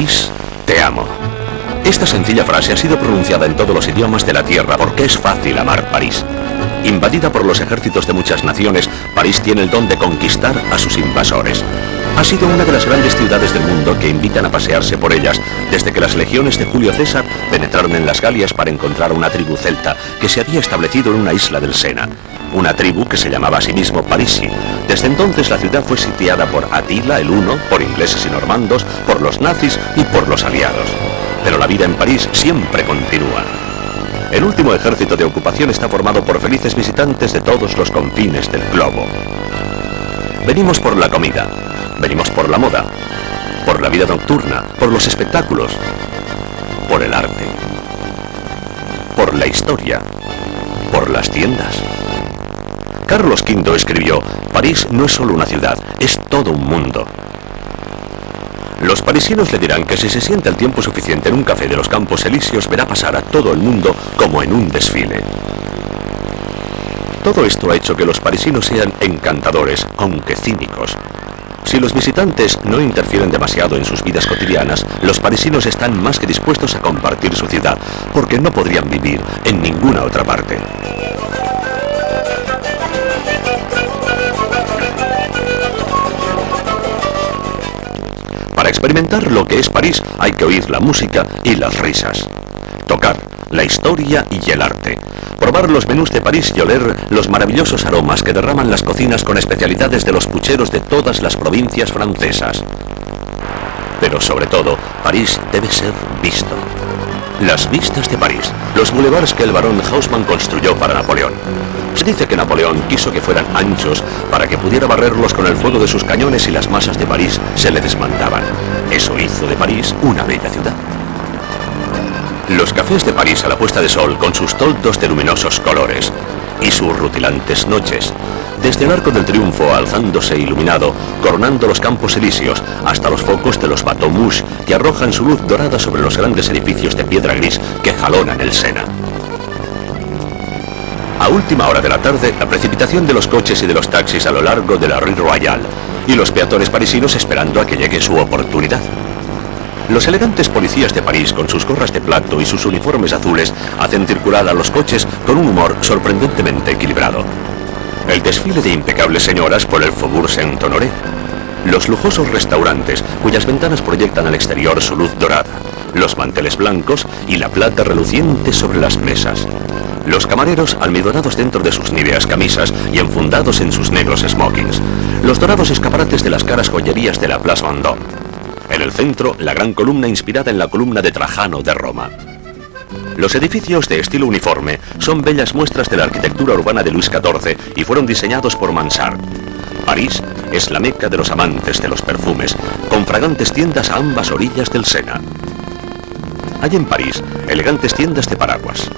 París, te amo. Esta sencilla frase ha sido pronunciada en todos los idiomas de la Tierra porque es fácil amar París. Invadida por los ejércitos de muchas naciones, París tiene el don de conquistar a sus invasores. Ha sido una de las grandes ciudades del mundo que invitan a pasearse por ellas desde que las legiones de Julio César penetraron en las Galias para encontrar a una tribu celta que se había establecido en una isla del Sena. Una tribu que se llamaba a sí mismo Parisi. Desde entonces la ciudad fue sitiada por Atila el Huno, por ingleses y normandos, por los nazis y por los aliados. Pero la vida en París siempre continúa. El último ejército de ocupación está formado por felices visitantes de todos los confines del globo. Venimos por la comida, venimos por la moda, por la vida nocturna, por los espectáculos, por el arte, por la historia, por las tiendas. Carlos V escribió: París no es solo una ciudad, es todo un mundo. Los parisinos le dirán que si se sienta el tiempo suficiente en un café de los Campos Elíseos verá pasar a todo el mundo como en un desfile. Todo esto ha hecho que los parisinos sean encantadores, aunque cínicos. Si los visitantes no interfieren demasiado en sus vidas cotidianas, los parisinos están más que dispuestos a compartir su ciudad, porque no podrían vivir en ninguna otra parte. Para experimentar lo que es París hay que oír la música y las risas, tocar la historia y el arte, probar los menús de París y oler los maravillosos aromas que derraman las cocinas con especialidades de los pucheros de todas las provincias francesas. Pero sobre todo, París debe ser visto. Las vistas de París, los boulevards que el barón Haussmann construyó para Napoleón. Se dice que Napoleón quiso que fueran anchos para que pudiera barrerlos con el fuego de sus cañones y las masas de París se le desmandaban. Eso hizo de París una bella ciudad. Los cafés de París a la puesta de sol con sus toldos de luminosos colores y sus rutilantes noches, desde el Arco del Triunfo alzándose iluminado, coronando los Campos Elíseos, hasta los focos de los Bateaux Mouches que arrojan su luz dorada sobre los grandes edificios de piedra gris que jalonan el Sena. A última hora de la tarde, la precipitación de los coches y de los taxis a lo largo de la Rue Royale y los peatones parisinos esperando a que llegue su oportunidad. Los elegantes policías de París, con sus gorras de plato y sus uniformes azules, hacen circular a los coches con un humor sorprendentemente equilibrado. El desfile de impecables señoras por el Faubourg Saint-Honoré. Los lujosos restaurantes, cuyas ventanas proyectan al exterior su luz dorada. Los manteles blancos y la plata reluciente sobre las mesas. Los camareros almidonados dentro de sus níveas camisas y enfundados en sus negros smokings. Los dorados escaparates de las caras joyerías de la Place Vendôme. En el centro, la gran columna inspirada en la columna de Trajano de Roma. Los edificios de estilo uniforme son bellas muestras de la arquitectura urbana de Luis XIV y fueron diseñados por Mansart. París es la meca de los amantes de los perfumes, con fragantes tiendas a ambas orillas del Sena. Hay en París elegantes tiendas de paraguas,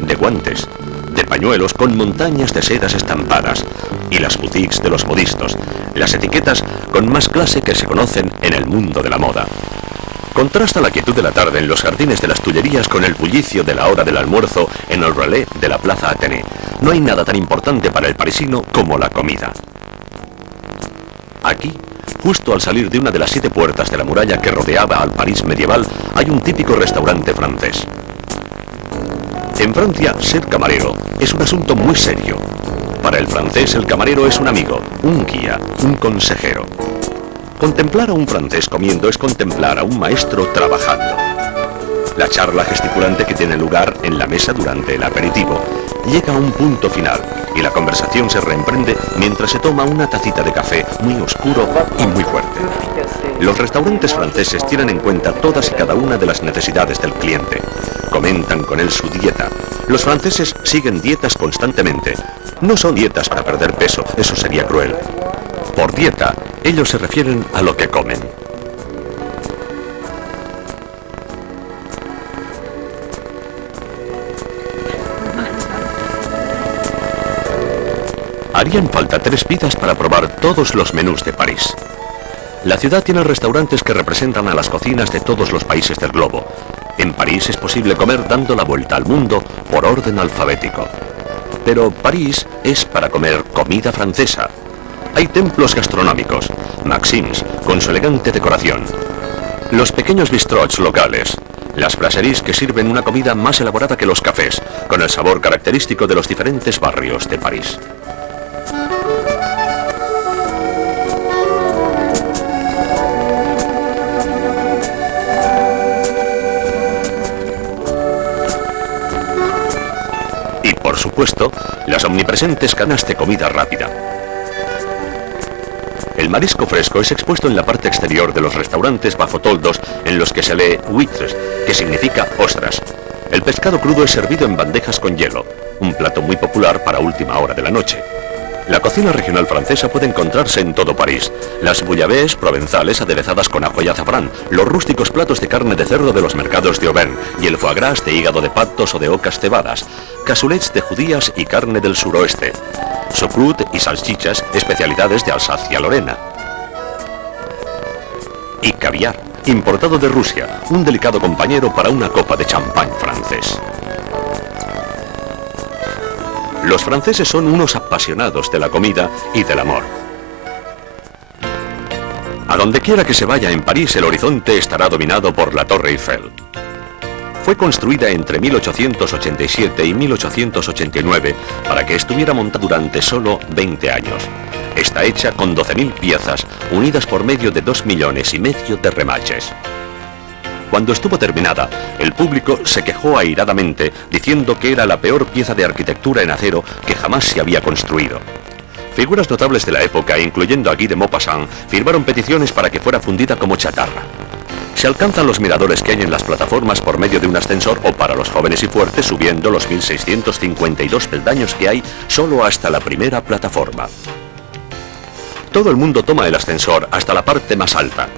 de guantes, de pañuelos con montañas de sedas estampadas y las boutiques de los modistos, las etiquetas con más clase que se conocen en el mundo de la moda. Contrasta la quietud de la tarde en los jardines de las Tullerías con el bullicio de la hora del almuerzo en el relé de la Plaza Athénée. No hay nada tan importante para el parisino como la comida. Aquí, justo al salir de una de las 7 puertas de la muralla que rodeaba al París medieval, hay un típico restaurante francés. En Francia, ser camarero es un asunto muy serio. Para el francés, el camarero es un amigo, un guía, un consejero. Contemplar a un francés comiendo es contemplar a un maestro trabajando. La charla gesticulante que tiene lugar en la mesa durante el aperitivo llega a un punto final y la conversación se reemprende mientras se toma una tacita de café muy oscuro y muy fuerte. Los restaurantes franceses tienen en cuenta todas y cada una de las necesidades del cliente. Comentan con él su dieta. Los franceses siguen dietas constantemente. No son dietas para perder peso, eso sería cruel. Por dieta, ellos se refieren a lo que comen. Harían falta 3 vidas para probar todos los menús de París. La ciudad tiene restaurantes que representan a las cocinas de todos los países del globo. En París es posible comer dando la vuelta al mundo por orden alfabético. Pero París es para comer comida francesa. Hay templos gastronómicos, Maxims, con su elegante decoración. Los pequeños bistrots locales, las brasseries que sirven una comida más elaborada que los cafés, con el sabor característico de los diferentes barrios de París. Y por supuesto, las omnipresentes cadenas de comida rápida. El marisco fresco es expuesto en la parte exterior de los restaurantes bajo toldos en los que se lee huîtres, que significa ostras. El pescado crudo es servido en bandejas con hielo, un plato muy popular para última hora de la noche. La cocina regional francesa puede encontrarse en todo París. Las bouillabaisse provenzales aderezadas con ajo y azafrán, los rústicos platos de carne de cerdo de los mercados de Auvergne y el foie gras de hígado de patos o de ocas cebadas, cassoulettes de judías y carne del suroeste, choucroute y salchichas, especialidades de Alsacia-Lorena. Y caviar, importado de Rusia, un delicado compañero para una copa de champán francés. Los franceses son unos apasionados de la comida y del amor. A donde quiera que se vaya en París, el horizonte estará dominado por la Torre Eiffel. Fue construida entre 1887 y 1889 para que estuviera montada durante solo 20 años. Está hecha con 12.000 piezas unidas por medio de 2,5 millones de remaches. Cuando estuvo terminada, el público se quejó airadamente diciendo que era la peor pieza de arquitectura en acero que jamás se había construido. Figuras notables de la época, incluyendo a Guy de Maupassant, firmaron peticiones para que fuera fundida como chatarra. Se alcanzan los miradores que hay en las plataformas por medio de un ascensor o para los jóvenes y fuertes subiendo los 1.652 peldaños que hay solo hasta la primera plataforma. Todo el mundo toma el ascensor hasta la parte más alta.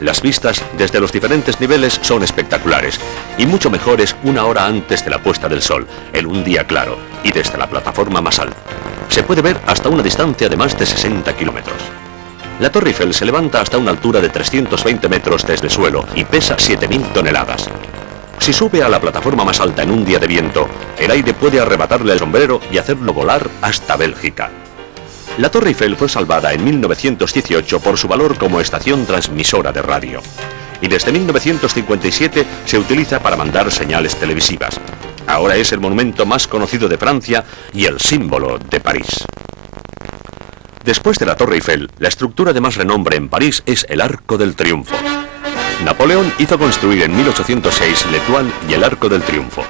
Las vistas desde los diferentes niveles son espectaculares y mucho mejores una hora antes de la puesta del sol, en un día claro, y desde la plataforma más alta. Se puede ver hasta una distancia de más de 60 kilómetros. La Torre Eiffel se levanta hasta una altura de 320 metros desde el suelo y pesa 7.000 toneladas. Si sube a la plataforma más alta en un día de viento, el aire puede arrebatarle el sombrero y hacerlo volar hasta Bélgica. La Torre Eiffel fue salvada en 1918 por su valor como estación transmisora de radio. Y desde 1957 se utiliza para mandar señales televisivas. Ahora es el monumento más conocido de Francia y el símbolo de París. Después de la Torre Eiffel, la estructura de más renombre en París es el Arco del Triunfo. Napoleón hizo construir en 1806 l'Étoile y el Arco del Triunfo.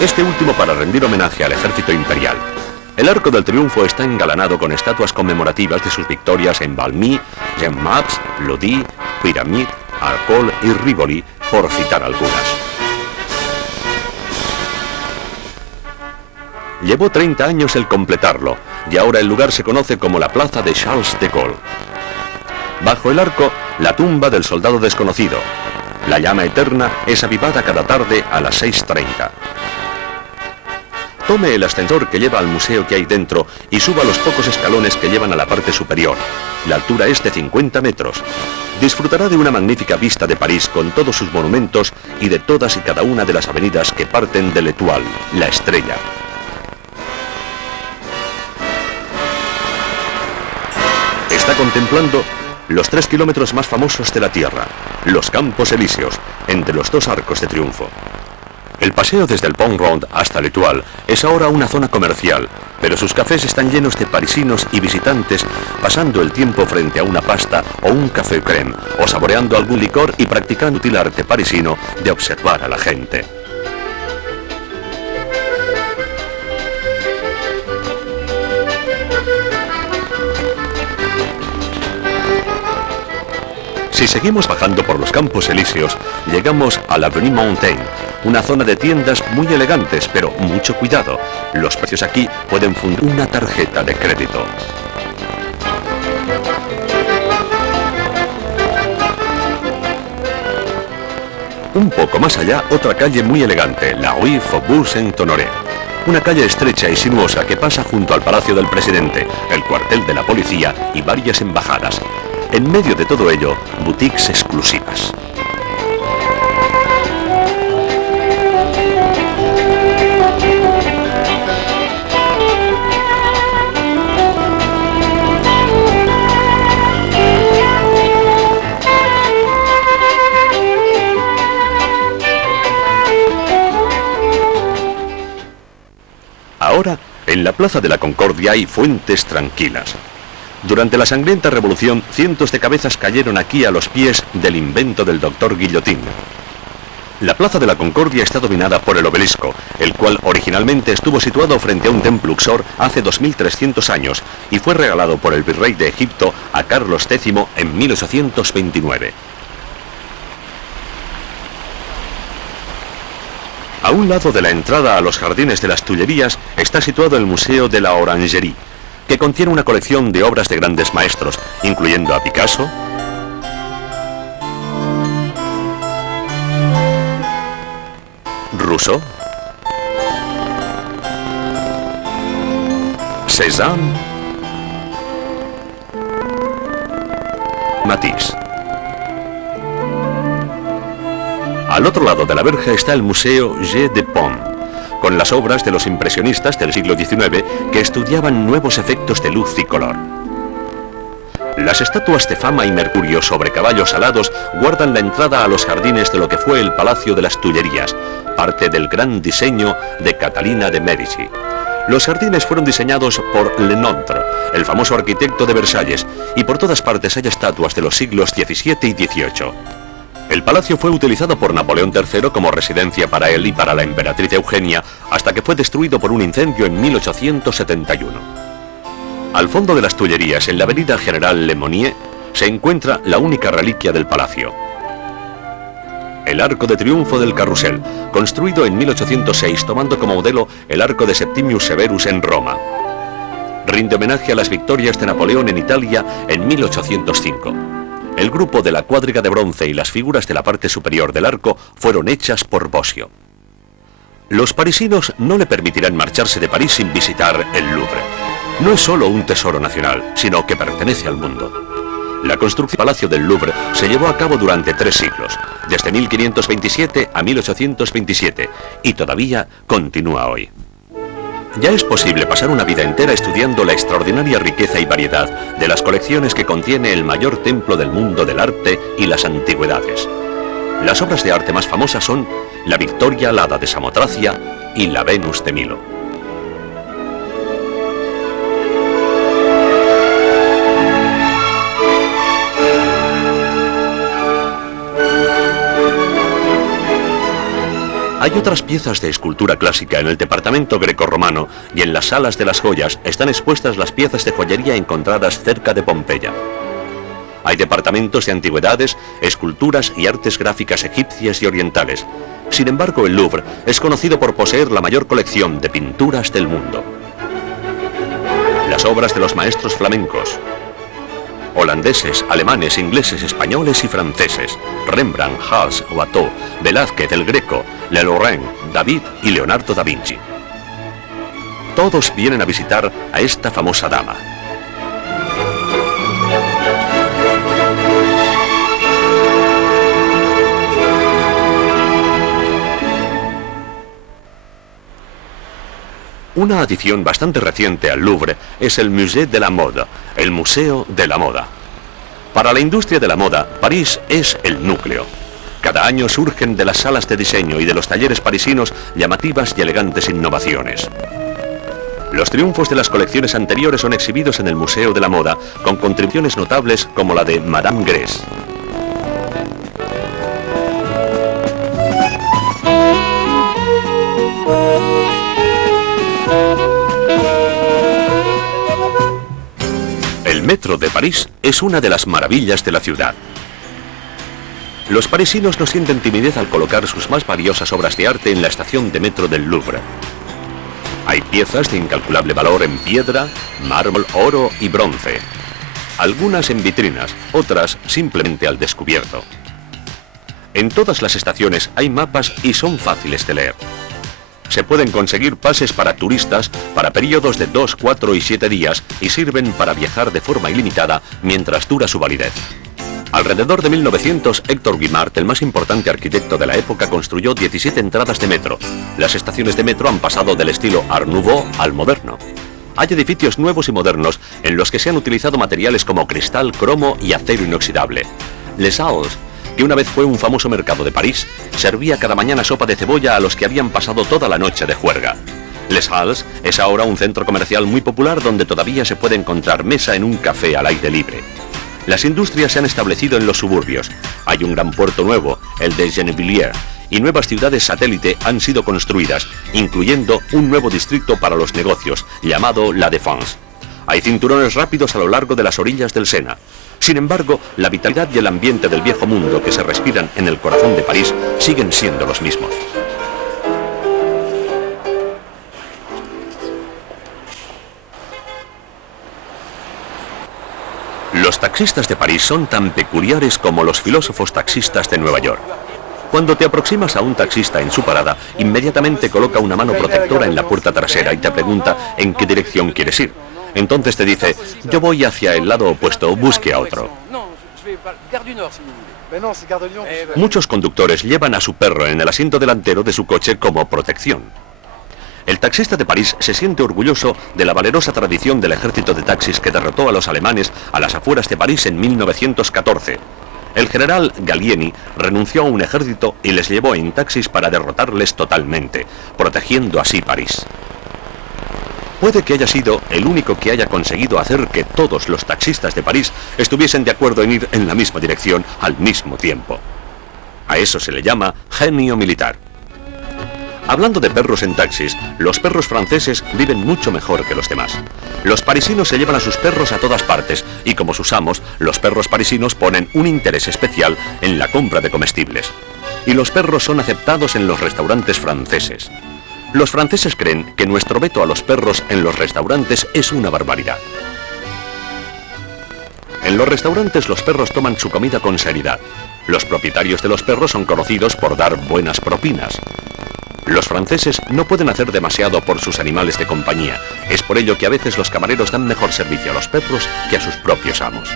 Este último para rendir homenaje al ejército imperial. El Arco del Triunfo está engalanado con estatuas conmemorativas de sus victorias en Valmy, Jean-Maps, Lodi, Pyramide, Arcole y Rivoli, por citar algunas. Llevó 30 años el completarlo, y ahora el lugar se conoce como la Plaza de Charles de Gaulle. Bajo el arco, la tumba del soldado desconocido. La llama eterna es avivada cada tarde a las 6:30. Tome el ascensor que lleva al museo que hay dentro y suba los pocos escalones que llevan a la parte superior. La altura es de 50 metros. Disfrutará de una magnífica vista de París con todos sus monumentos y de todas y cada una de las avenidas que parten de l'Étoile, la estrella. Está contemplando los 3 kilómetros más famosos de la Tierra, los Campos Elíseos, entre los dos arcos de triunfo. El paseo desde el Pont Rond hasta l'Étoile es ahora una zona comercial, pero sus cafés están llenos de parisinos y visitantes pasando el tiempo frente a una pasta o un café crème, o saboreando algún licor y practicando el arte parisino de observar a la gente. Si seguimos bajando por los Campos Elíseos, llegamos a la Avenue Montaigne, una zona de tiendas muy elegantes, pero mucho cuidado. Los precios aquí pueden fundir una tarjeta de crédito. Un poco más allá, otra calle muy elegante, la Rue Faubourg Saint-Honoré. Una calle estrecha y sinuosa que pasa junto al Palacio del Presidente, el cuartel de la policía y varias embajadas. En medio de todo ello, boutiques exclusivas. En la Plaza de la Concordia hay fuentes tranquilas. Durante la sangrienta revolución, cientos de cabezas cayeron aquí a los pies del invento del doctor Guillotín. La Plaza de la Concordia está dominada por el obelisco, el cual originalmente estuvo situado frente a un templo Luxor hace 2300 años y fue regalado por el virrey de Egipto a Carlos X en 1829. A un lado de la entrada a los jardines de las Tullerías está situado el Museo de la Orangerie, que contiene una colección de obras de grandes maestros, incluyendo a Picasso, Rousseau, Cézanne, Matisse. Al otro lado de la verja está el Museo G. de Pont, con las obras de los impresionistas del siglo XIX que estudiaban nuevos efectos de luz y color. Las estatuas de Fama y Mercurio sobre caballos alados guardan la entrada a los jardines de lo que fue el Palacio de las Tullerías, parte del gran diseño de Catalina de Médici. Los jardines fueron diseñados por Lenôtre, el famoso arquitecto de Versalles, y por todas partes hay estatuas de los siglos XVII y XVIII. El palacio fue utilizado por Napoleón III como residencia para él y para la emperatriz Eugenia, hasta que fue destruido por un incendio en 1871. Al fondo de las Tullerías, en la avenida General Lemonnier, se encuentra la única reliquia del palacio: el Arco de Triunfo del Carrousel, construido en 1806 tomando como modelo el Arco de Septimius Severus en Roma. Rinde homenaje a las victorias de Napoleón en Italia en 1805. El grupo de la cuadriga de bronce y las figuras de la parte superior del arco fueron hechas por Bosio. Los parisinos no le permitirán marcharse de París sin visitar el Louvre. No es solo un tesoro nacional, sino que pertenece al mundo. La construcción del Palacio del Louvre se llevó a cabo durante 3 siglos, desde 1527 a 1827, y todavía continúa hoy. Ya es posible pasar una vida entera estudiando la extraordinaria riqueza y variedad de las colecciones que contiene el mayor templo del mundo del arte y las antigüedades. Las obras de arte más famosas son la Victoria alada de Samotracia y la Venus de Milo. Hay otras piezas de escultura clásica en el departamento grecorromano, y en las salas de las joyas están expuestas las piezas de joyería encontradas cerca de Pompeya. Hay departamentos de antigüedades, esculturas y artes gráficas egipcias y orientales. Sin embargo, el Louvre es conocido por poseer la mayor colección de pinturas del mundo. Las obras de los maestros flamencos, holandeses, alemanes, ingleses, españoles y franceses, Rembrandt, Hals, Watteau, Velázquez, el Greco, Le Lorrain, David y Leonardo da Vinci. Todos vienen a visitar a esta famosa dama. Una adición bastante reciente al Louvre es el Musée de la Mode, el Museo de la Moda. Para la industria de la moda, París es el núcleo. Cada año surgen de las salas de diseño y de los talleres parisinos llamativas y elegantes innovaciones. Los triunfos de las colecciones anteriores son exhibidos en el Museo de la Moda, con contribuciones notables como la de Madame Grès. El metro de París es una de las maravillas de la ciudad. Los parisinos no sienten timidez al colocar sus más valiosas obras de arte en la estación de metro del Louvre. Hay piezas de incalculable valor en piedra, mármol, oro y bronce. Algunas en vitrinas, otras simplemente al descubierto. En todas las estaciones hay mapas y son fáciles de leer. Se pueden conseguir pases para turistas para periodos de 2, 4 y 7 días y sirven para viajar de forma ilimitada mientras dura su validez. Alrededor de 1900, Héctor Guimard, el más importante arquitecto de la época, construyó 17 entradas de metro. Las estaciones de metro han pasado del estilo Art Nouveau al moderno. Hay edificios nuevos y modernos en los que se han utilizado materiales como cristal, cromo y acero inoxidable. Les Halles, que una vez fue un famoso mercado de París, servía cada mañana sopa de cebolla a los que habían pasado toda la noche de juerga. Les Halles es ahora un centro comercial muy popular donde todavía se puede encontrar mesa en un café al aire libre. Las industrias se han establecido en los suburbios. Hay un gran puerto nuevo, el de Gennevilliers, y nuevas ciudades satélite han sido construidas, incluyendo un nuevo distrito para los negocios, llamado La Défense. Hay cinturones rápidos a lo largo de las orillas del Sena. Sin embargo, la vitalidad y el ambiente del viejo mundo que se respiran en el corazón de París siguen siendo los mismos. Los taxistas de París son tan peculiares como los filósofos taxistas de Nueva York. Cuando te aproximas a un taxista en su parada, inmediatamente coloca una mano protectora en la puerta trasera y te pregunta en qué dirección quieres ir. Entonces te dice, yo voy hacia el lado opuesto, busque a otro. Muchos conductores llevan a su perro en el asiento delantero de su coche como protección. El taxista de París se siente orgulloso de la valerosa tradición del ejército de taxis que derrotó a los alemanes a las afueras de París en 1914. El general Gallieni renunció a un ejército y les llevó en taxis para derrotarles totalmente, protegiendo así París. Puede que haya sido el único que haya conseguido hacer que todos los taxistas de París estuviesen de acuerdo en ir en la misma dirección al mismo tiempo. A eso se le llama genio militar. Hablando de perros en taxis, los perros franceses viven mucho mejor que los demás. Los parisinos se llevan a sus perros a todas partes y como sus amos, los perros parisinos ponen un interés especial en la compra de comestibles. Y los perros son aceptados en los restaurantes franceses. Los franceses creen que nuestro veto a los perros en los restaurantes es una barbaridad. En los restaurantes los perros toman su comida con seriedad. Los propietarios de los perros son conocidos por dar buenas propinas. Los franceses no pueden hacer demasiado por sus animales de compañía. Es por ello que a veces los camareros dan mejor servicio a los perros que a sus propios amos.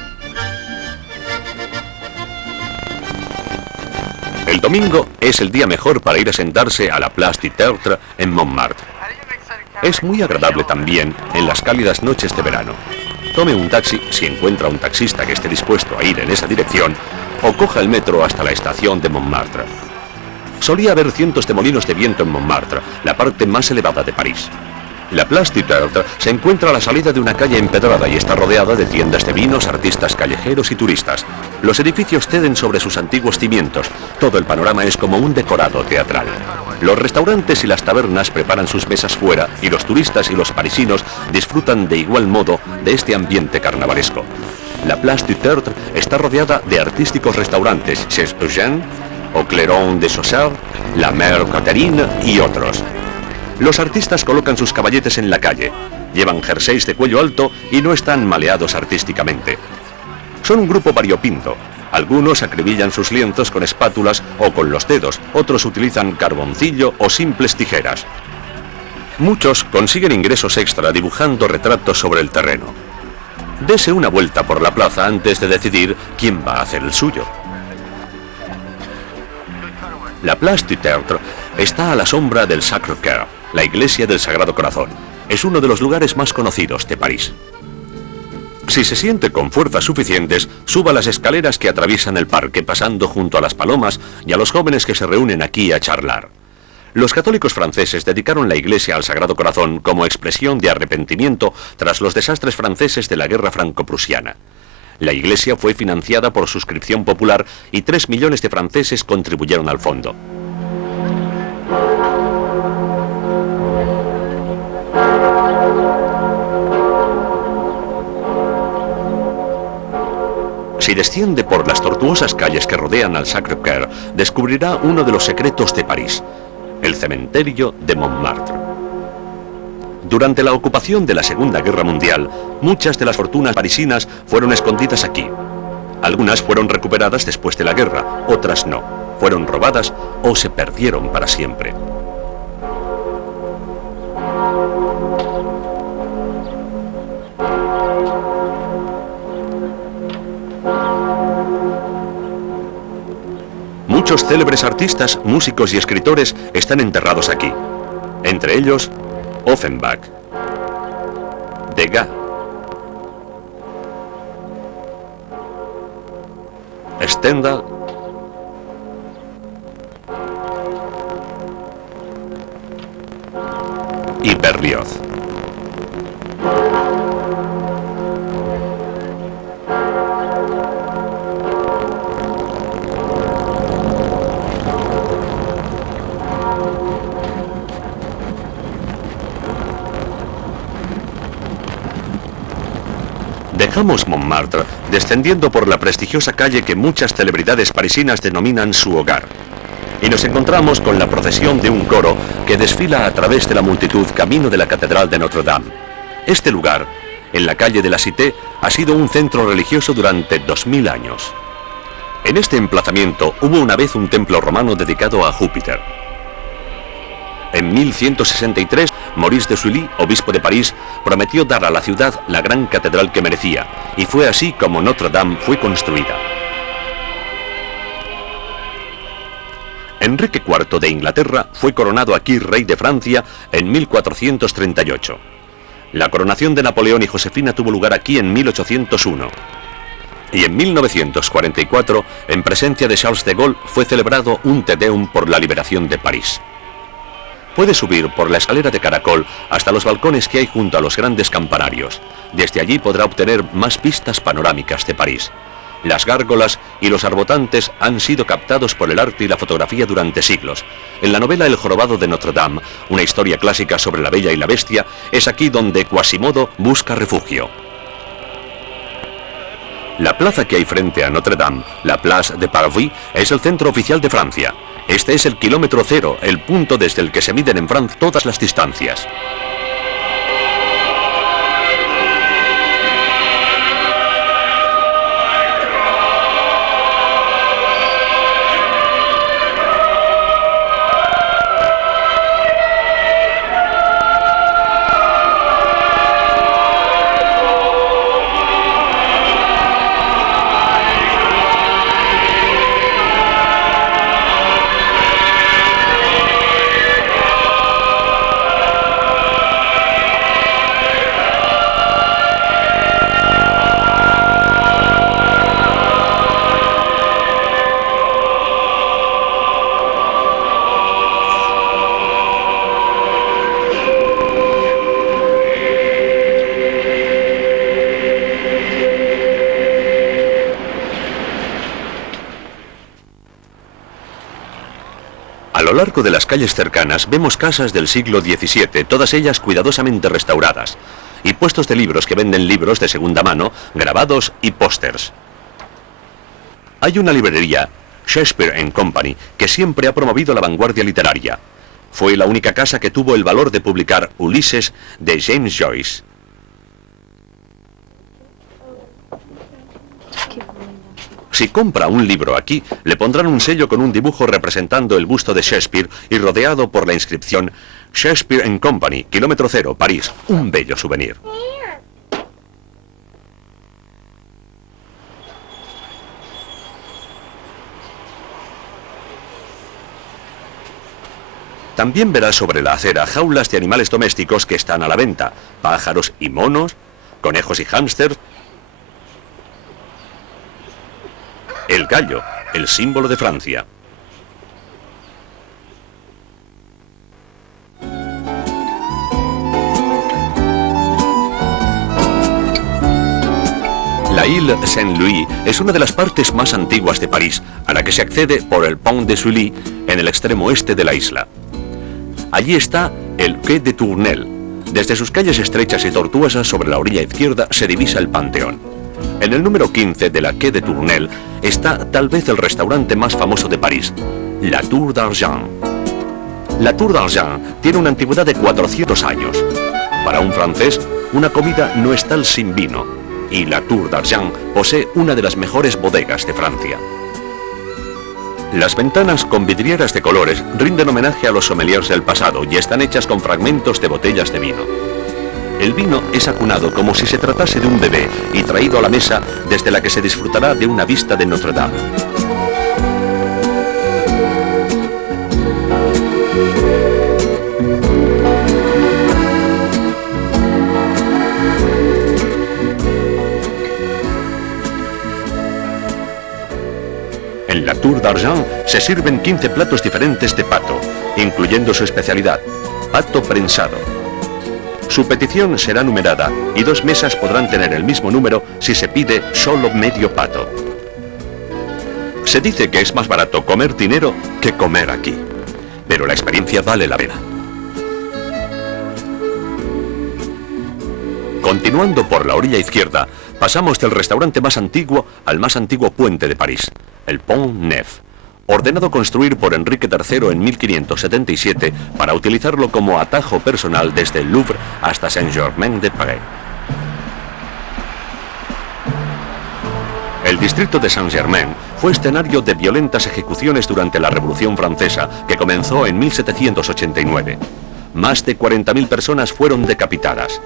El domingo es el día mejor para ir a sentarse a la Place du Tertre en Montmartre. Es muy agradable también en las cálidas noches de verano. Tome un taxi si encuentra un taxista que esté dispuesto a ir en esa dirección o coja el metro hasta la estación de Montmartre. Solía haber cientos de molinos de viento en Montmartre, la parte más elevada de París. La Place du Tertre se encuentra a la salida de una calle empedrada y está rodeada de tiendas de vinos, artistas callejeros y turistas. Los edificios ceden sobre sus antiguos cimientos. Todo el panorama es como un decorado teatral. Los restaurantes y las tabernas preparan sus mesas fuera y los turistas y los parisinos disfrutan de igual modo de este ambiente carnavalesco. La Place du Tertre está rodeada de artísticos restaurantes, Chez Eugène, Au Clairon de Chaussard, La Mère Catherine y otros. Los artistas colocan sus caballetes en la calle, llevan jerseys de cuello alto y no están maleados artísticamente. Son un grupo variopinto. Algunos acribillan sus lienzos con espátulas o con los dedos, otros utilizan carboncillo o simples tijeras. Muchos consiguen ingresos extra dibujando retratos sobre el terreno. Dese una vuelta por la plaza antes de decidir quién va a hacer el suyo. La Place du Tertre está a la sombra del Sacré-Cœur, la iglesia del Sagrado Corazón. Es uno de los lugares más conocidos de París. Si se siente con fuerzas suficientes, suba las escaleras que atraviesan el parque pasando junto a las palomas y a los jóvenes que se reúnen aquí a charlar. Los católicos franceses dedicaron la iglesia al Sagrado Corazón como expresión de arrepentimiento tras los desastres franceses de la guerra franco-prusiana. La iglesia fue financiada por suscripción popular y 3 millones de franceses contribuyeron al fondo. Si desciende por las tortuosas calles que rodean al Sacré-Cœur, descubrirá uno de los secretos de París, el cementerio de Montmartre. Durante la ocupación de la Segunda Guerra Mundial, muchas de las fortunas parisinas fueron escondidas aquí. Algunas fueron recuperadas después de la guerra, otras no. Fueron robadas o se perdieron para siempre. Muchos célebres artistas, músicos y escritores están enterrados aquí. Entre ellos, Offenbach, Degas, Stendhal y Berlioz. Dejamos Montmartre descendiendo por la prestigiosa calle que muchas celebridades parisinas denominan su hogar. Y nos encontramos con la procesión de un coro que desfila a través de la multitud camino de la Catedral de Notre Dame. Este lugar, en la calle de la Cité, ha sido un centro religioso durante 2000 años. En este emplazamiento hubo una vez un templo romano dedicado a Júpiter. En 1163, Maurice de Sully, obispo de París, prometió dar a la ciudad la gran catedral que merecía, y fue así como Notre Dame fue construida. Enrique IV de Inglaterra fue coronado aquí rey de Francia en 1438. La coronación de Napoleón y Josefina tuvo lugar aquí en 1801. Y en 1944, en presencia de Charles de Gaulle, fue celebrado un Te Deum por la liberación de París. Puede subir por la escalera de caracol hasta los balcones que hay junto a los grandes campanarios. Desde allí podrá obtener más vistas panorámicas de París. Las gárgolas y los arbotantes han sido captados por el arte y la fotografía durante siglos. En la novela El jorobado de Notre Dame, una historia clásica sobre la Bella y la Bestia, es aquí donde Quasimodo busca refugio. La plaza que hay frente a Notre Dame, la Place de Parvis, es el centro oficial de Francia. Este es el kilómetro cero, el punto desde el que se miden en Francia todas las distancias. A lo largo de las calles cercanas vemos casas del siglo XVII, todas ellas cuidadosamente restauradas, y puestos de libros que venden libros de segunda mano, grabados y pósters. Hay una librería, Shakespeare & Company, que siempre ha promovido la vanguardia literaria. Fue la única casa que tuvo el valor de publicar Ulises de James Joyce. Si compra un libro aquí, le pondrán un sello con un dibujo representando el busto de Shakespeare y rodeado por la inscripción Shakespeare & Company, kilómetro cero, París. Un bello souvenir. También verá sobre la acera jaulas de animales domésticos que están a la venta, pájaros y monos, conejos y hámsters. El gallo, el símbolo de Francia. La Ile Saint-Louis es una de las partes más antiguas de París, a la que se accede por el Pont de Sully en el extremo oeste de la isla. Allí está el Quai de Tournelle. Desde sus calles estrechas y tortuosas sobre la orilla izquierda se divisa el Panteón. En el número 15 de la Quai de Tournelle está tal vez el restaurante más famoso de París, La Tour d'Argent. La Tour d'Argent tiene una antigüedad de 400 años. Para un francés, una comida no es tal sin vino, y la Tour d'Argent posee una de las mejores bodegas de Francia. Las ventanas con vidrieras de colores rinden homenaje a los sommeliers del pasado y están hechas con fragmentos de botellas de vino. El vino es acunado como si se tratase de un bebé y traído a la mesa desde la que se disfrutará de una vista de Notre Dame. En la Tour d'Argent se sirven 15 platos diferentes de pato, incluyendo su especialidad, pato prensado. Su petición será numerada y 2 mesas podrán tener el mismo número si se pide solo medio pato. Se dice que es más barato comer dinero que comer aquí, pero la experiencia vale la pena. Continuando por la orilla izquierda, pasamos del restaurante más antiguo al más antiguo puente de París, el Pont Neuf, ordenado construir por Enrique III en 1577 para utilizarlo como atajo personal desde el Louvre hasta Saint-Germain-des-Prés. El distrito de Saint-Germain fue escenario de violentas ejecuciones durante la Revolución Francesa, que comenzó en 1789. Más de 40.000 personas fueron decapitadas.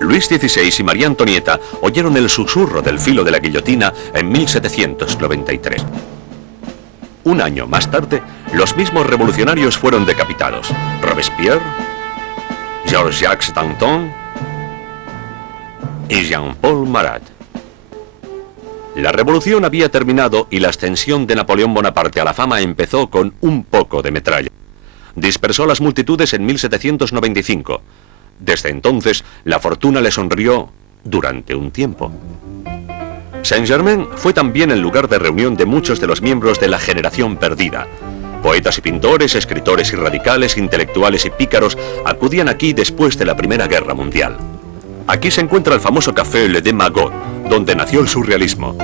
Luis XVI y María Antonieta oyeron el susurro del filo de la guillotina en 1793. Un año más tarde, los mismos revolucionarios fueron decapitados. Robespierre, Georges-Jacques Danton y Jean-Paul Marat. La revolución había terminado y la ascensión de Napoleón Bonaparte a la fama empezó con un poco de metralla. Dispersó las multitudes en 1795. Desde entonces, la fortuna le sonrió durante un tiempo. Saint-Germain fue también el lugar de reunión de muchos de los miembros de la generación perdida. Poetas y pintores, escritores y radicales, intelectuales y pícaros acudían aquí después de la Primera Guerra Mundial. Aquí se encuentra el famoso café Le Deux Magots, donde nació el surrealismo.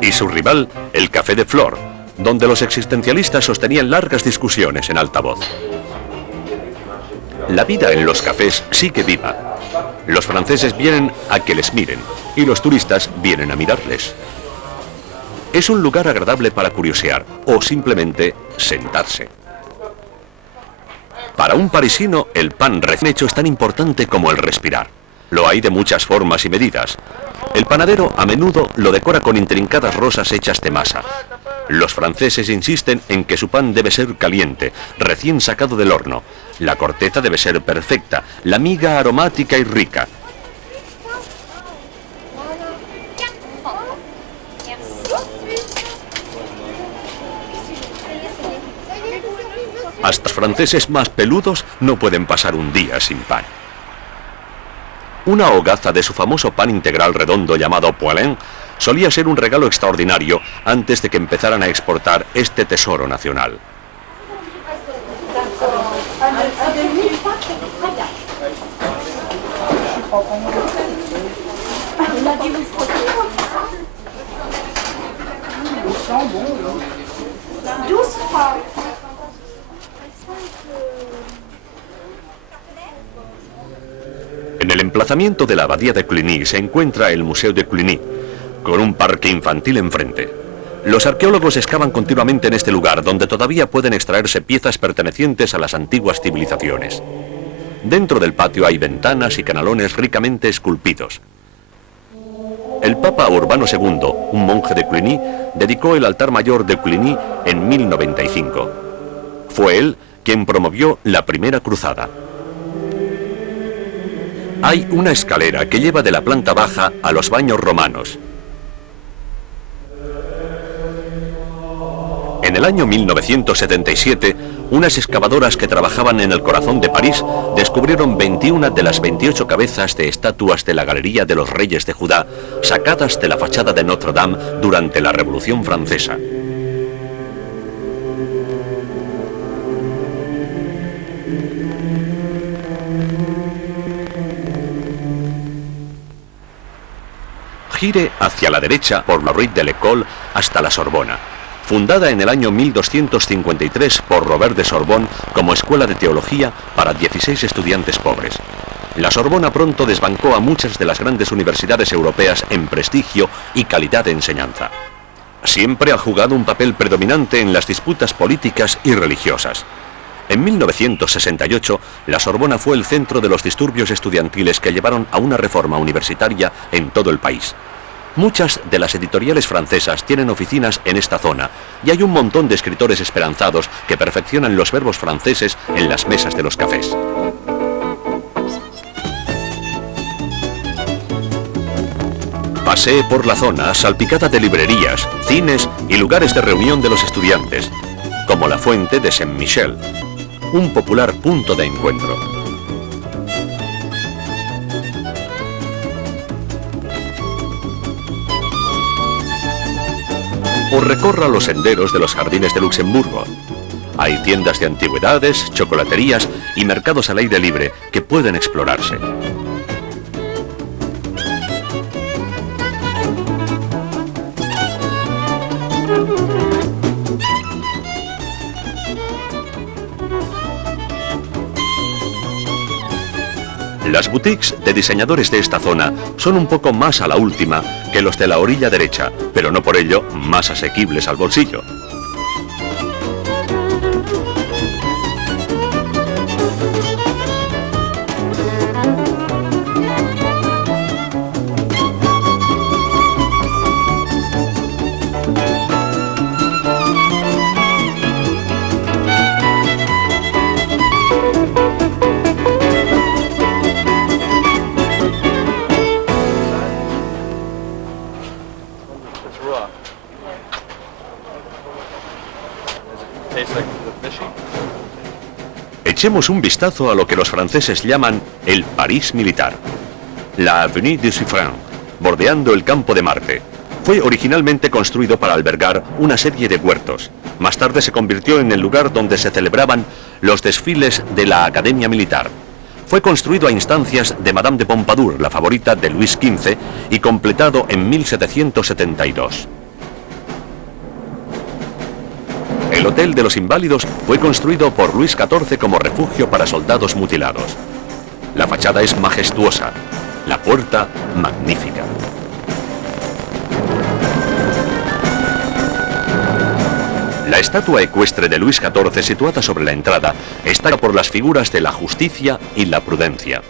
Y su rival, el Café de Flore, donde los existencialistas sostenían largas discusiones en alta voz. La vida en los cafés sigue viva. Los franceses vienen a que les miren y los turistas vienen a mirarles. Es un lugar agradable para curiosear o simplemente sentarse. Para un parisino, el pan recién hecho es tan importante como el respirar. Lo hay de muchas formas y medidas. El panadero a menudo lo decora con intrincadas rosas hechas de masa. Los franceses insisten en que su pan debe ser caliente, recién sacado del horno. La corteza debe ser perfecta, la miga aromática y rica. Hasta los franceses más peludos no pueden pasar un día sin pan. Una hogaza de su famoso pan integral redondo llamado poêlin solía ser un regalo extraordinario antes de que empezaran a exportar este tesoro nacional. En el emplazamiento de la abadía de Cluny se encuentra el Museo de Cluny, con un parque infantil enfrente. Los arqueólogos excavan continuamente en este lugar, donde todavía pueden extraerse piezas pertenecientes a las antiguas civilizaciones. Dentro del patio hay ventanas y canalones ricamente esculpidos. El Papa Urbano II, un monje de Cluny, dedicó el altar mayor de Cluny en 1095. Fue él quien promovió la primera cruzada. Hay una escalera que lleva de la planta baja a los baños romanos. En el año 1977, unas excavadoras que trabajaban en el corazón de París descubrieron 21 de las 28 cabezas de estatuas de la Galería de los Reyes de Judá, sacadas de la fachada de Notre Dame durante la Revolución Francesa. Gire hacia la derecha por la Rue de l'École hasta la Sorbona, fundada en el año 1253 por Robert de Sorbonne como escuela de teología para 16 estudiantes pobres. La Sorbona pronto desbancó a muchas de las grandes universidades europeas en prestigio y calidad de enseñanza. Siempre ha jugado un papel predominante en las disputas políticas y religiosas. En 1968, la Sorbona fue el centro de los disturbios estudiantiles que llevaron a una reforma universitaria en todo el país. Muchas de las editoriales francesas tienen oficinas en esta zona y hay un montón de escritores esperanzados que perfeccionan los verbos franceses en las mesas de los cafés. Pasee por la zona salpicada de librerías, cines y lugares de reunión de los estudiantes, como la fuente de Saint-Michel, un popular punto de encuentro. O recorra los senderos de los jardines de Luxemburgo. Hay tiendas de antigüedades, chocolaterías y mercados al aire libre que pueden explorarse. Las boutiques de diseñadores de esta zona son un poco más a la última que los de la orilla derecha, pero no por ello más asequibles al bolsillo. Echemos un vistazo a lo que los franceses llaman el París militar. La Avenue de Suffren, bordeando el campo de Marte, fue originalmente construido para albergar una serie de huertos. Más tarde se convirtió en el lugar donde se celebraban los desfiles de la Academia Militar. Fue construido a instancias de Madame de Pompadour, la favorita de Luis XV, y completado en 1772. El Hotel de los Inválidos fue construido por Luis XIV como refugio para soldados mutilados. La fachada es majestuosa, la puerta magnífica. La estatua ecuestre de Luis XIV situada sobre la entrada está por las figuras de la justicia y la prudencia.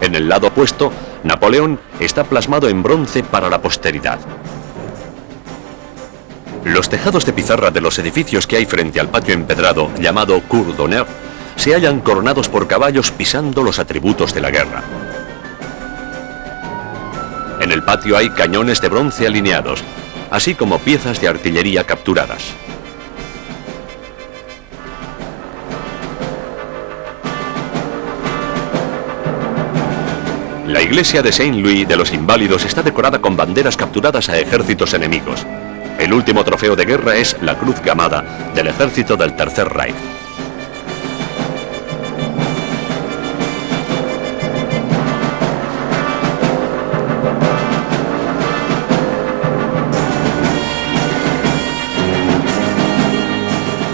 En el lado opuesto, Napoleón está plasmado en bronce para la posteridad. Los tejados de pizarra de los edificios que hay frente al patio empedrado, llamado Cour d'Honneur, se hallan coronados por caballos pisando los atributos de la guerra. En el patio hay cañones de bronce alineados, así como piezas de artillería capturadas. La iglesia de Saint-Louis de los Inválidos está decorada con banderas capturadas a ejércitos enemigos. El último trofeo de guerra es la Cruz Gamada del ejército del Tercer Reich.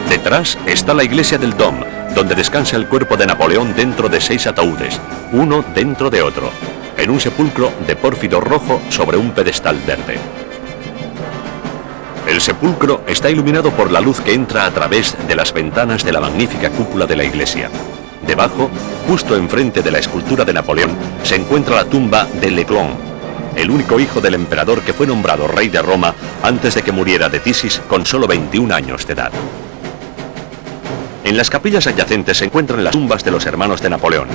Detrás está la iglesia del Dôme, donde descansa el cuerpo de Napoleón dentro de 6 ataúdes, uno dentro de otro, en un sepulcro de pórfido rojo sobre un pedestal verde. El sepulcro está iluminado por la luz que entra a través de las ventanas de la magnífica cúpula de la iglesia. Debajo, justo enfrente de la escultura de Napoleón, se encuentra la tumba de Leclerc, el único hijo del emperador que fue nombrado rey de Roma antes de que muriera de tisis con solo 21 años de edad. En las capillas adyacentes se encuentran las tumbas de los hermanos de Napoleón,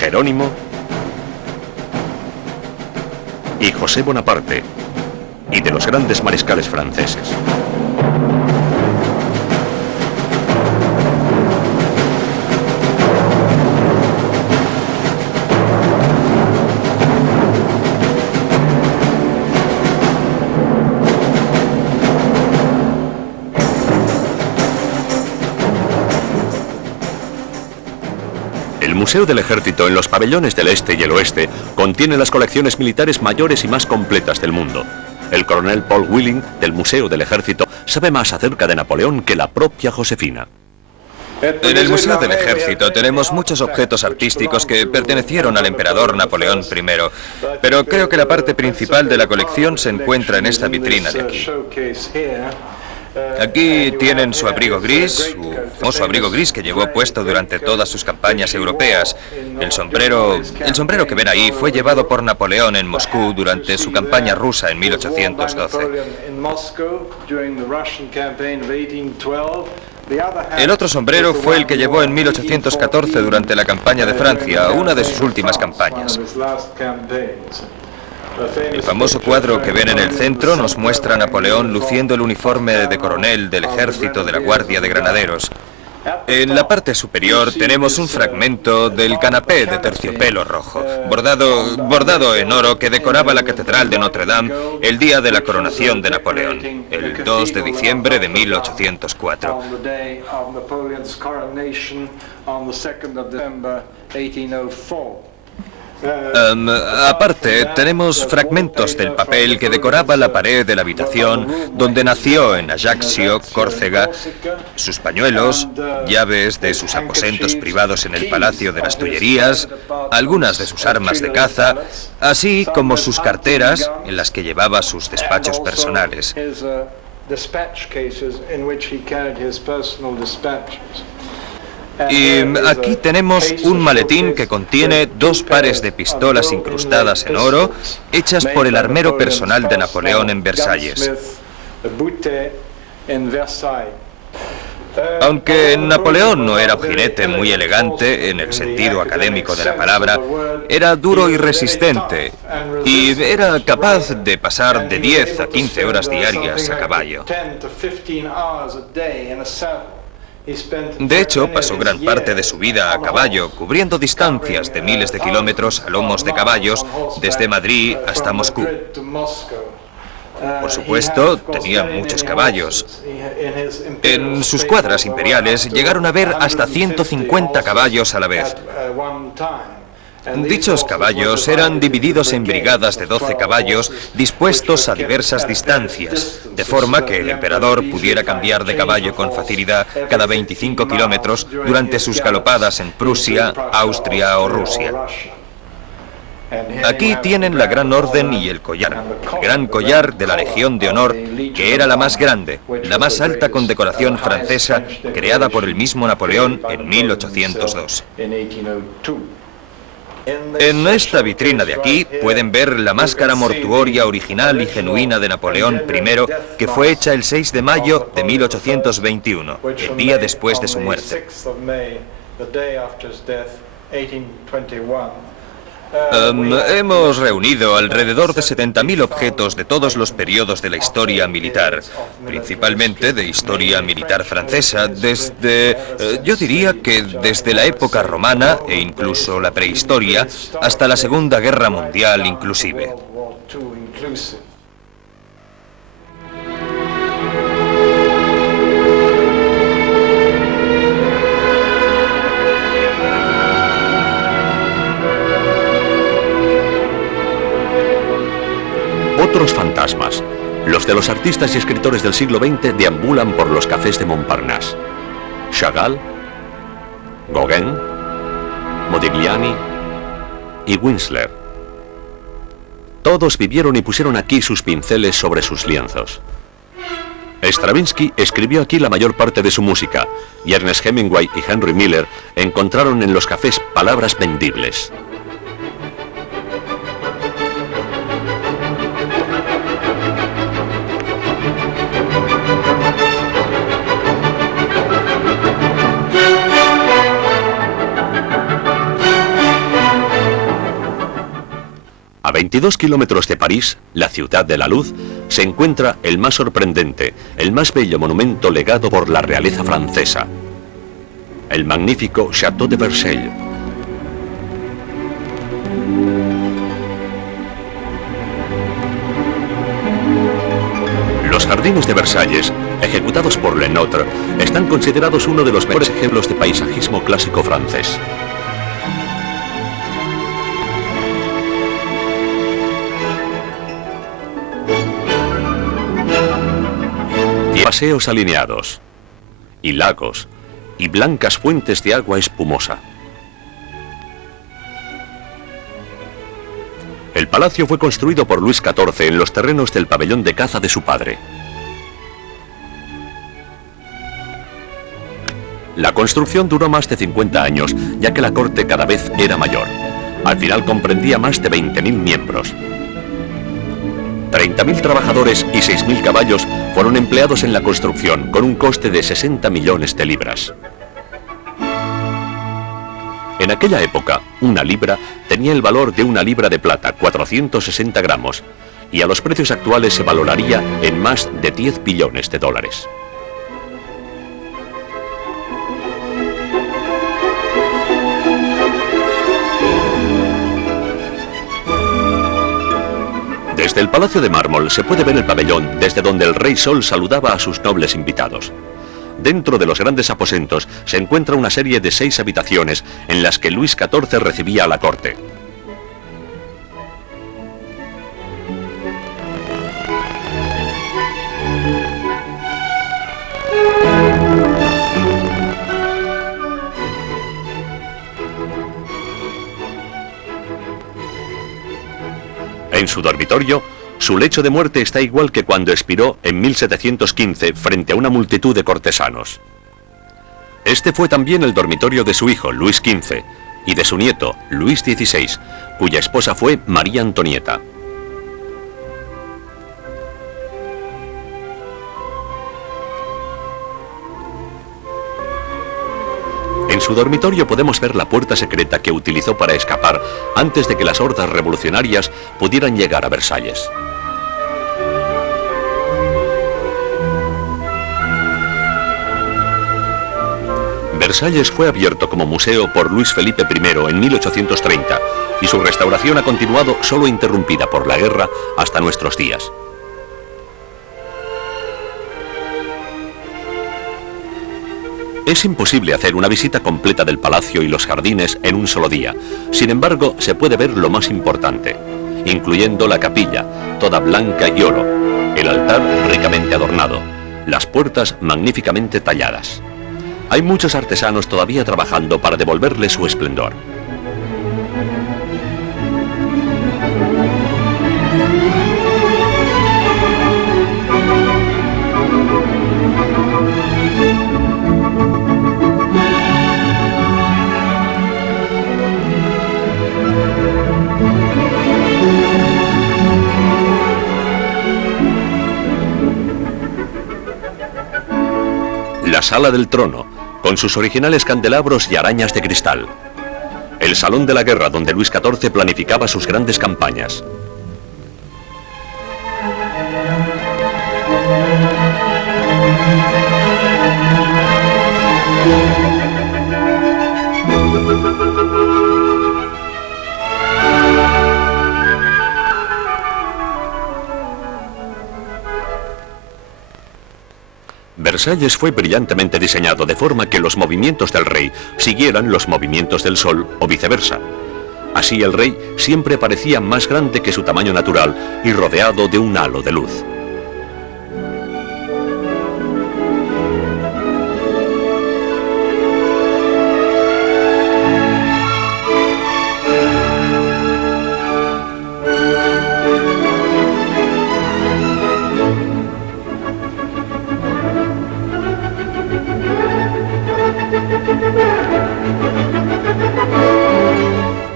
Jerónimo y José Bonaparte, y de los grandes mariscales franceses. El Museo del Ejército en los pabellones del Este y el Oeste contiene las colecciones militares mayores y más completas del mundo. El coronel Paul Willing, del Museo del Ejército, sabe más acerca de Napoleón que la propia Josefina. En el Museo del Ejército tenemos muchos objetos artísticos que pertenecieron al emperador Napoleón I, pero creo que la parte principal de la colección se encuentra en esta vitrina de aquí. Aquí tienen su abrigo gris, su famoso abrigo gris que llevó puesto durante todas sus campañas europeas. El sombrero que ven ahí fue llevado por Napoleón en Moscú durante su campaña rusa en 1812. El otro sombrero fue el que llevó en 1814 durante la campaña de Francia, una de sus últimas campañas. El famoso cuadro que ven en el centro nos muestra a Napoleón luciendo el uniforme de coronel del ejército de la Guardia de Granaderos. En la parte superior tenemos un fragmento del canapé de terciopelo rojo, bordado en oro, que decoraba la Catedral de Notre Dame el día de la coronación de Napoleón, el 2 de diciembre de 1804. Aparte, tenemos fragmentos del papel que decoraba la pared de la habitación donde nació en Ajaccio, Córcega, sus pañuelos, llaves de sus aposentos privados en el Palacio de las Tullerías, algunas de sus armas de caza, así como sus carteras en las que llevaba sus despachos personales. Y aquí tenemos un maletín que contiene 2 pares de pistolas incrustadas en oro, hechas por el armero personal de Napoleón en Versalles. Aunque Napoleón no era un jinete muy elegante en el sentido académico de la palabra, era duro y resistente, y era capaz de pasar de 10 a 15 horas diarias a caballo. De hecho, pasó gran parte de su vida a caballo, cubriendo distancias de miles de kilómetros a lomos de caballos, desde Madrid hasta Moscú. Por supuesto, tenía muchos caballos. En sus cuadras imperiales llegaron a ver hasta 150 caballos a la vez. Dichos caballos eran divididos en brigadas de 12 caballos dispuestos a diversas distancias, de forma que el emperador pudiera cambiar de caballo con facilidad cada 25 kilómetros durante sus galopadas en Prusia, Austria o Rusia. Aquí tienen la Gran Orden y el gran collar de la Legión de Honor, que era la más grande, la más alta condecoración francesa, creada por el mismo Napoleón en 1802. En esta vitrina de aquí pueden ver la máscara mortuoria original y genuina de Napoleón I, que fue hecha el 6 de mayo de 1821, el día después de su muerte. Hemos reunido alrededor de 70.000 objetos de todos los periodos de la historia militar, principalmente de historia militar francesa, yo diría que desde la época romana e incluso la prehistoria, hasta la Segunda Guerra Mundial inclusive. Otros fantasmas, los de los artistas y escritores del siglo XX, deambulan por los cafés de Montparnasse. Chagall, Gauguin, Modigliani y Winsler. Todos vivieron y pusieron aquí sus pinceles sobre sus lienzos. Stravinsky escribió aquí la mayor parte de su música, y Ernest Hemingway y Henry Miller encontraron en los cafés palabras vendibles. A 22 kilómetros de París, la ciudad de la luz, se encuentra el más sorprendente, el más bello monumento legado por la realeza francesa, el magnífico Château de Versailles. Los jardines de Versalles, ejecutados por Le Nôtre, están considerados uno de los mejores ejemplos de paisajismo clásico francés. Paseos alineados, y lagos, y blancas fuentes de agua espumosa. El palacio fue construido por Luis XIV en los terrenos del pabellón de caza de su padre. La construcción duró más de 50 años, ya que la corte cada vez era mayor. Al final comprendía más de 20.000 miembros. 30.000 trabajadores y 6.000 caballos fueron empleados en la construcción, con un coste de 60 millones de libras. En aquella época, una libra tenía el valor de una libra de plata, 460 gramos, y a los precios actuales se valoraría en más de 10 billones de dólares. Desde el Palacio de Mármol se puede ver el pabellón desde donde el Rey Sol saludaba a sus nobles invitados. Dentro de los grandes aposentos se encuentra una serie de 6 habitaciones en las que Luis XIV recibía a la corte. En su dormitorio, su lecho de muerte está igual que cuando expiró en 1715 frente a una multitud de cortesanos. Este fue también el dormitorio de su hijo, Luis XV, y de su nieto, Luis XVI, cuya esposa fue María Antonieta. En su dormitorio podemos ver la puerta secreta que utilizó para escapar antes de que las hordas revolucionarias pudieran llegar a Versalles. Versalles fue abierto como museo por Luis Felipe I en 1830 y su restauración ha continuado solo interrumpida por la guerra hasta nuestros días. Es imposible hacer una visita completa del palacio y los jardines en un solo día. Sin embargo, se puede ver lo más importante, incluyendo la capilla, toda blanca y oro, el altar ricamente adornado, las puertas magníficamente talladas. Hay muchos artesanos todavía trabajando para devolverle su esplendor. La sala del trono, con sus originales candelabros y arañas de cristal. El salón de la guerra donde Luis XIV planificaba sus grandes campañas. Versalles fue brillantemente diseñado de forma que los movimientos del rey siguieran los movimientos del sol o viceversa. Así el rey siempre parecía más grande que su tamaño natural y rodeado de un halo de luz.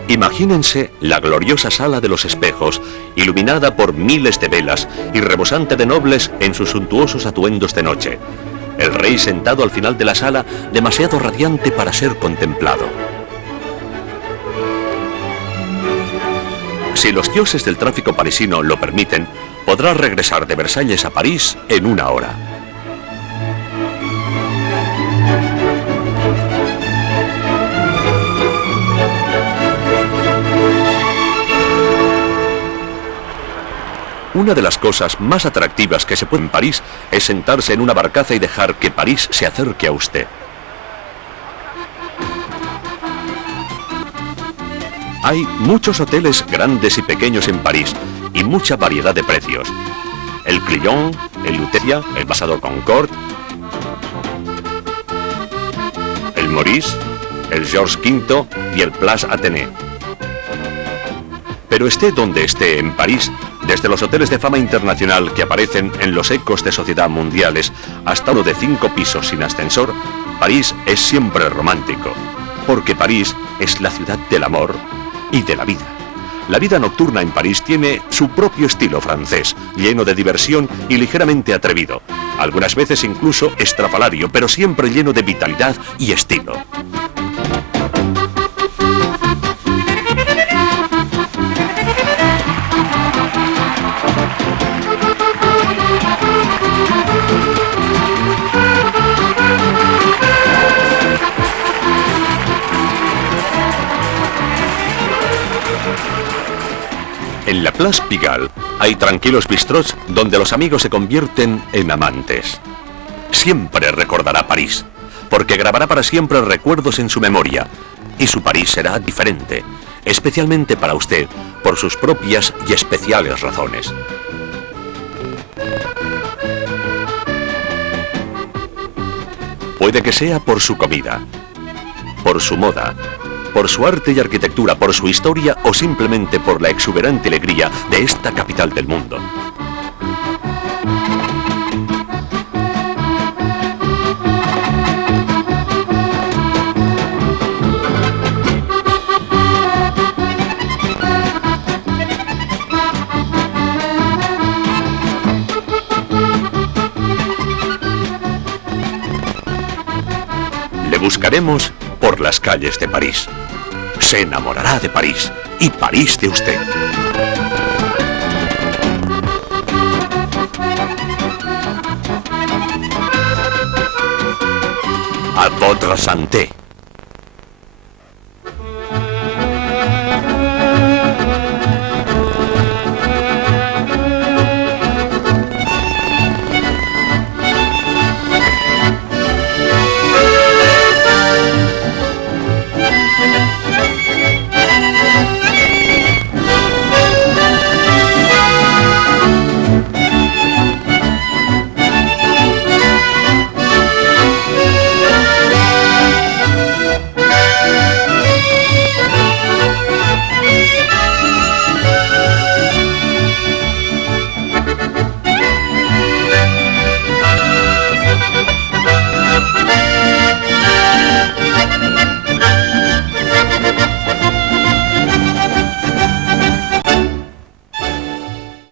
Imagínense la gloriosa sala de los espejos, iluminada por miles de velas y rebosante de nobles en sus suntuosos atuendos de noche. El rey sentado al final de la sala, demasiado radiante para ser contemplado. Si los dioses del tráfico parisino lo permiten, podrá regresar de Versalles a París en una hora. Una de las cosas más atractivas que se puede en París es sentarse en una barcaza y dejar que París se acerque a usted. Hay muchos hoteles grandes y pequeños en París y mucha variedad de precios. El Crillon, el Lutetia, el Ambassador Concorde, el Maurice, el Georges V y el Place Athénée. Pero esté donde esté en París, desde los hoteles de fama internacional que aparecen en los ecos de sociedad mundiales hasta uno de 5 pisos sin ascensor, París es siempre romántico, porque París es la ciudad del amor y de la vida. La vida nocturna en París tiene su propio estilo francés, lleno de diversión y ligeramente atrevido, algunas veces incluso estrafalario, pero siempre lleno de vitalidad y estilo. En la Place Pigalle hay tranquilos bistrots donde los amigos se convierten en amantes. Siempre recordará París, porque grabará para siempre recuerdos en su memoria, y su París será diferente, especialmente para usted, por sus propias y especiales razones. Puede que sea por su comida, por su moda, por su arte y arquitectura, por su historia o simplemente por la exuberante alegría de esta capital del mundo. Le buscaremos por las calles de París. Se enamorará de París y París de usted. A votre santé.